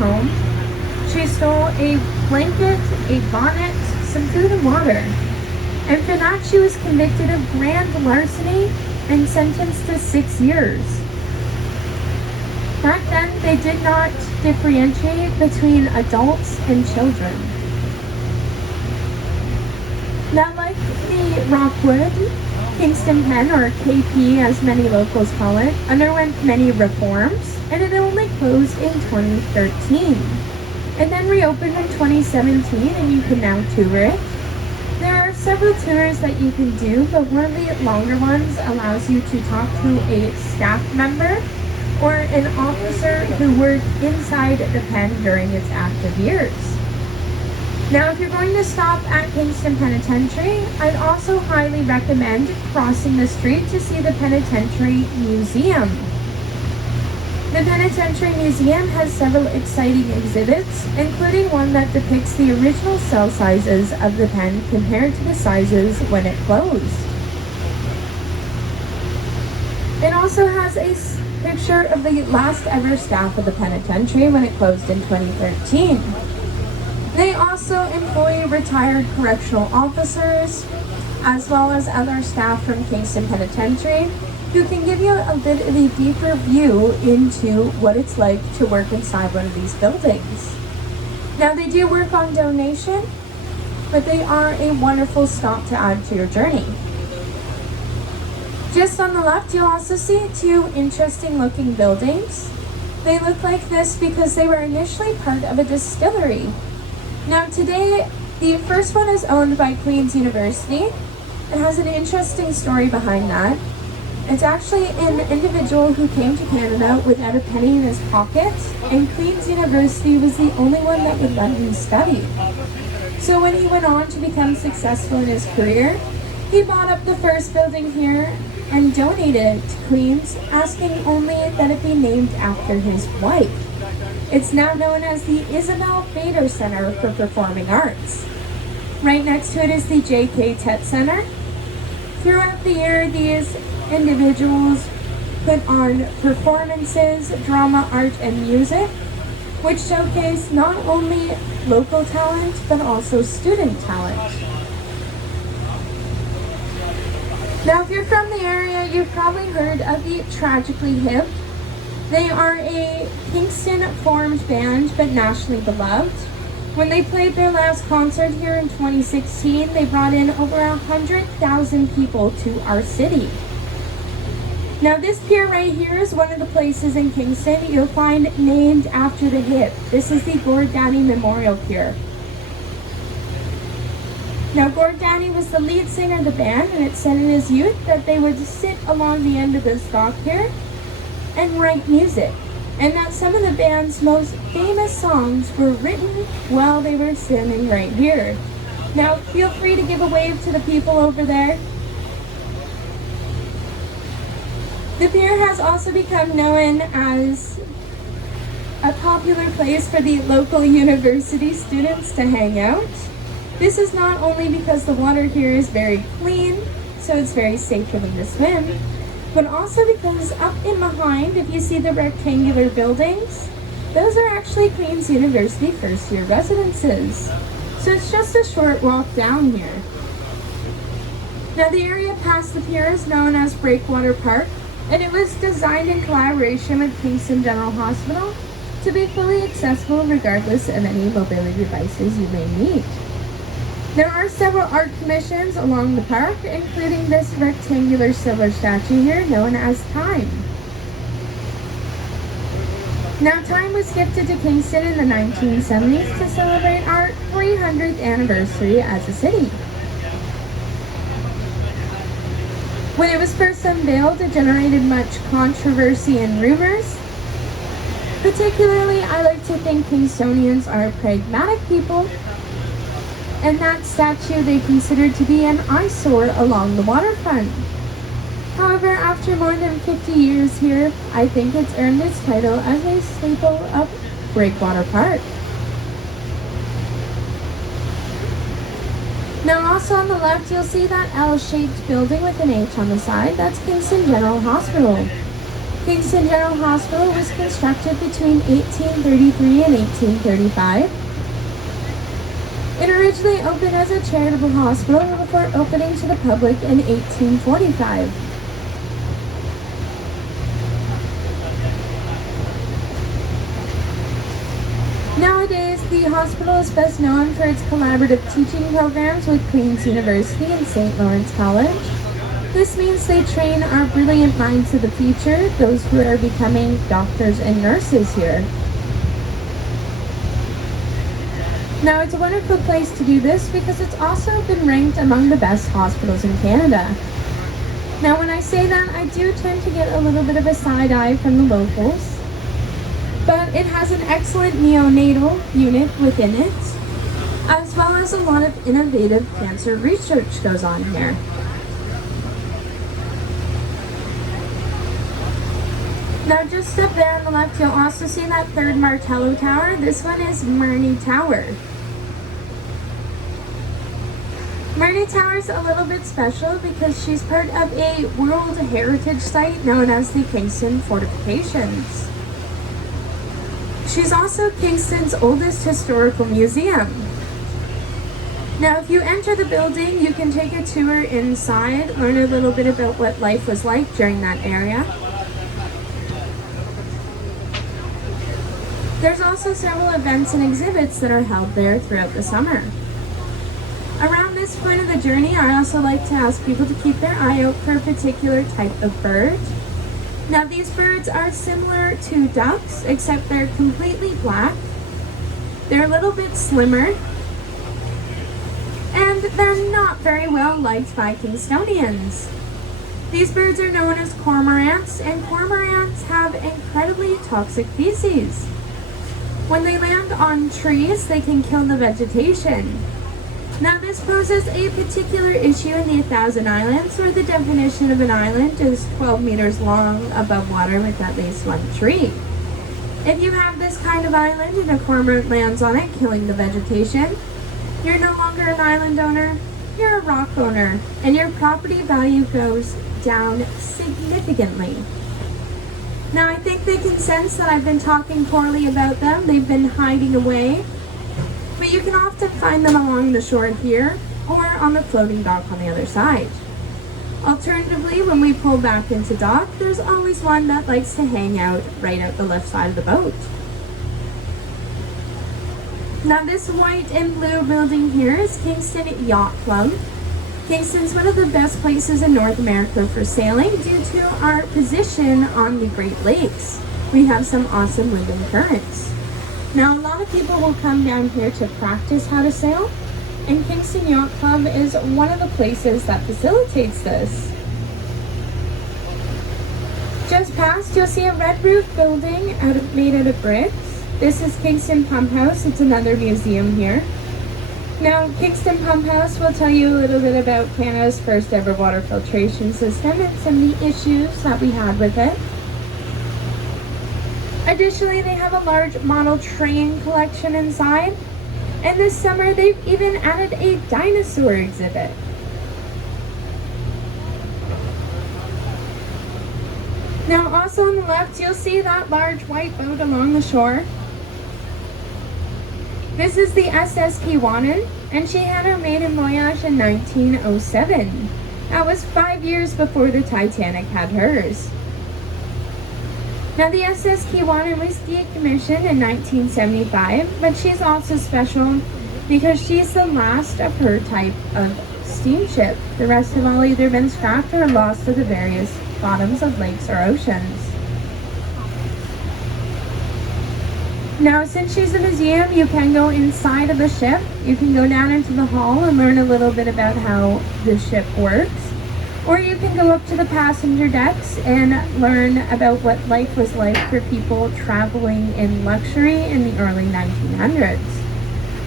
home. She stole a blanket, a bonnet, some food and water. And for that, she was convicted of grand larceny and sentenced to 6 years. Back then, they did not differentiate between adults and children. Now, like the Rockwood, Kingston Pen, or KP as many locals call it, underwent many reforms, and it only closed in 2013. And then reopened in 2017, and you can now tour it. There are several tours that you can do, but one of the longer ones allows you to talk to a staff member or an officer who worked inside the pen during its active years. Now, if you're going to stop at Kingston Penitentiary, I'd also highly recommend crossing the street to see the Penitentiary Museum. The Penitentiary Museum has several exciting exhibits, including one that depicts the original cell sizes of the pen compared to the sizes when it closed. It also has a picture of the last ever staff of the penitentiary when it closed in 2013. They also employ retired correctional officers, as well as other staff from Kingston Penitentiary, who can give you a bit of a deeper view into what it's like to work inside one of these buildings. Now, they do work on donation, but they are a wonderful stop to add to your journey. Just on the left, you'll also see two interesting looking buildings. They look like this because they were initially part of a distillery. Now today, the first one is owned by Queen's University. It has an interesting story behind that. It's actually an individual who came to Canada without a penny in his pocket, and Queen's University was the only one that would let him study. So when he went on to become successful in his career, he bought up the first building here and donated it to Queen's, asking only that it be named after his wife. It's now known as the Isabel Fader Center for Performing Arts. Right next to it is the J.K. Tett Center. Throughout the year, these individuals put on performances, drama, art, and music, which showcase not only local talent, but also student talent. Now, if you're from the area, you've probably heard of the Tragically Hip. They are a Kingston-formed band, but nationally beloved. When they played their last concert here in 2016, they brought in over 100,000 people to our city. Now, this pier right here is one of the places in Kingston you'll find named after the Hip. This is the Gord Downie Memorial Pier. Now, Gord Downie was the lead singer of the band, and it said in his youth that they would sit along the end of this dock here and write music, and that some of the band's most famous songs were written while they were standing right here. Now, feel free to give a wave to the people over there. The pier has also become known as a popular place for the local university students to hang out. This is not only because the water here is very clean, so it's very safe for them to swim, but also because up in behind, if you see the rectangular buildings, those are actually Queen's University first-year residences. So it's just a short walk down here. Now, the area past the pier is known as Breakwater Park, and it was designed in collaboration with Kingston General Hospital to be fully accessible regardless of any mobility devices you may need. There are several art commissions along the park, including this rectangular silver statue here known as Time. Now, Time was gifted to Kingston in the 1970s to celebrate our 300th anniversary as a city. When it was first unveiled, it generated much controversy and rumors. Particularly, I like to think Kingstonians are pragmatic people, and that statue they considered to be an eyesore along the waterfront. However, after more than 50 years here, I think it's earned its title as a staple of Breakwater Park. Now, also on the left, you'll see that L-shaped building with an H on the side. That's Kingston General Hospital. Kingston General Hospital was constructed between 1833 and 1835. It originally opened as a charitable hospital before opening to the public in 1845. Nowadays, the hospital is best known for its collaborative teaching programs with Queen's University and St. Lawrence College. This means they train our brilliant minds of the future, those who are becoming doctors and nurses here. Now, it's a wonderful place to do this because it's also been ranked among the best hospitals in Canada. Now, when I say that, I do tend to get a little bit of a side eye from the locals, but it has an excellent neonatal unit within it, as well as a lot of innovative cancer research goes on here. Now, just up there on the left, you'll also see that third Martello Tower. This one is Marnie Tower. Marnie Tower is a little bit special because she's part of a World Heritage Site known as the Kingston Fortifications. She's also Kingston's oldest historical museum. Now, if you enter the building, you can take a tour inside, learn a little bit about what life was like during that area. There's also several events and exhibits that are held there throughout the summer. Around this point of the journey, I also like to ask people to keep their eye out for a particular type of bird. Now, these birds are similar to ducks, except they're completely black. They're a little bit slimmer, and they're not very well liked by Kingstonians. These birds are known as cormorants, and cormorants have incredibly toxic feces. When they land on trees, they can kill the vegetation. Now, this poses a particular issue in the 1,000 Islands, where the definition of an island is 12 meters long above water with at least one tree. If you have this kind of island and a cormorant lands on it, killing the vegetation, you're no longer an island owner, you're a rock owner, and your property value goes down significantly. Now, I think they can sense that I've been talking poorly about them. They've been hiding away. But you can often find them along the shore here or on the floating dock on the other side. Alternatively, when we pull back into dock, there's always one that likes to hang out right out the left side of the boat. Now, this white and blue building here is Kingston Yacht Club. Kingston's one of the best places in North America for sailing due to our position on the Great Lakes. We have some awesome moving currents. Now, a lot of people will come down here to practice how to sail, and Kingston Yacht Club is one of the places that facilitates this. Just past, you'll see a red roof building made out of bricks. This is Kingston Pump House. It's another museum here. Now, Kingston Pump House will tell you a little bit about Canada's first ever water filtration system and some of the issues that we had with it. Additionally, they have a large model train collection inside, and this summer they've even added a dinosaur exhibit. Now, also on the left, you'll see that large white boat along the shore. This is the SS Kiwanis, and she had a maiden voyage in 1907. That was 5 years before the Titanic had hers. Now, the SS Kiwanis was decommissioned in 1975, but she's also special because she's the last of her type of steamship. The rest have all either been scrapped or lost to the various bottoms of lakes or oceans. Now, since she's a museum, you can go inside of the ship. You can go down into the hall and learn a little bit about how the ship works. Or you can go up to the passenger decks and learn about what life was like for people traveling in luxury in the early 1900s.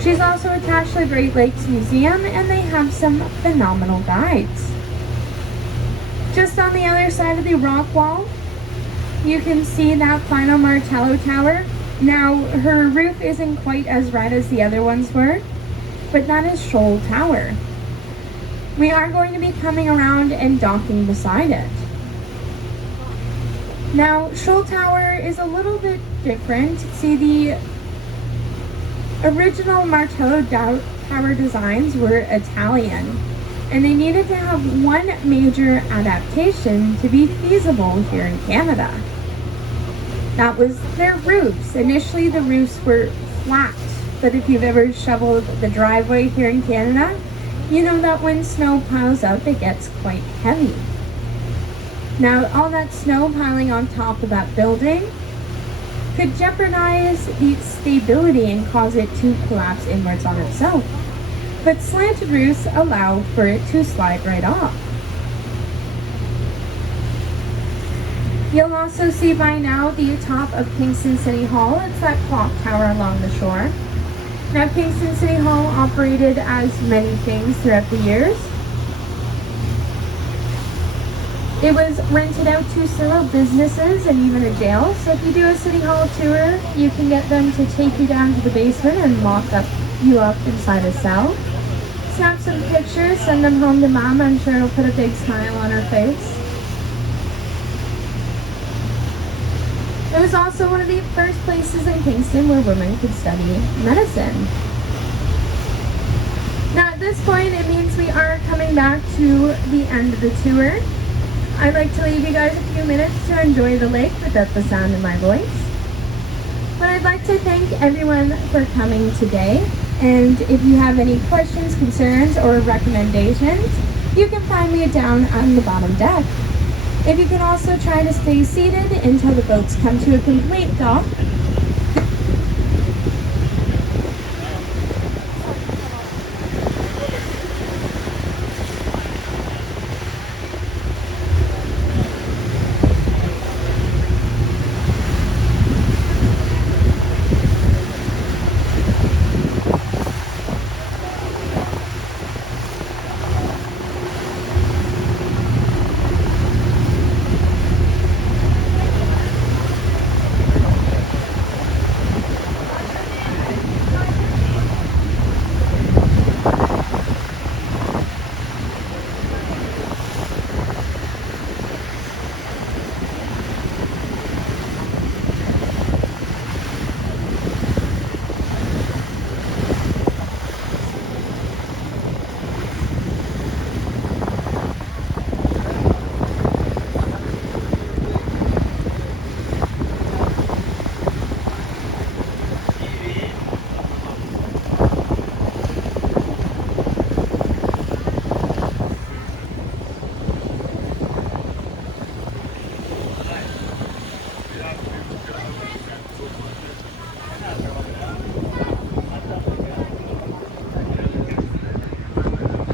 She's also attached to the Great Lakes Museum, and they have some phenomenal guides. Just on the other side of the rock wall, you can see that final Martello Tower. Now, her roof isn't quite as red as the other ones were, but that is Shoal Tower. We are going to be coming around and docking beside it. Now, Shoal Tower is a little bit different. See, the original Martello Tower designs were Italian, and they needed to have one major adaptation to be feasible here in Canada. That was their roofs. Initially, the roofs were flat, but if you've ever shoveled the driveway here in Canada, you know that when snow piles up, it gets quite heavy. Now, all that snow piling on top of that building could jeopardize the stability and cause it to collapse inwards on itself. But slanted roofs allow for it to slide right off. You'll also see by now the top of Kingston City Hall. It's that clock tower along the shore. Now, Kingston City Hall operated as many things throughout the years. It was rented out to several businesses and even a jail. So if you do a City Hall tour, you can get them to take you down to the basement and lock you up inside a cell. Snap some pictures, send them home to Mom. I'm sure it'll put a big smile on her face. It was also one of the first places in Kingston where women could study medicine. Now at this point, it means we are coming back to the end of the tour. I'd like to leave you guys a few minutes to enjoy the lake without the sound of my voice. But I'd like to thank everyone for coming today. And if you have any questions, concerns, or recommendations, you can find me down on the bottom deck. If you can also try to stay seated until the boats come to a complete dock,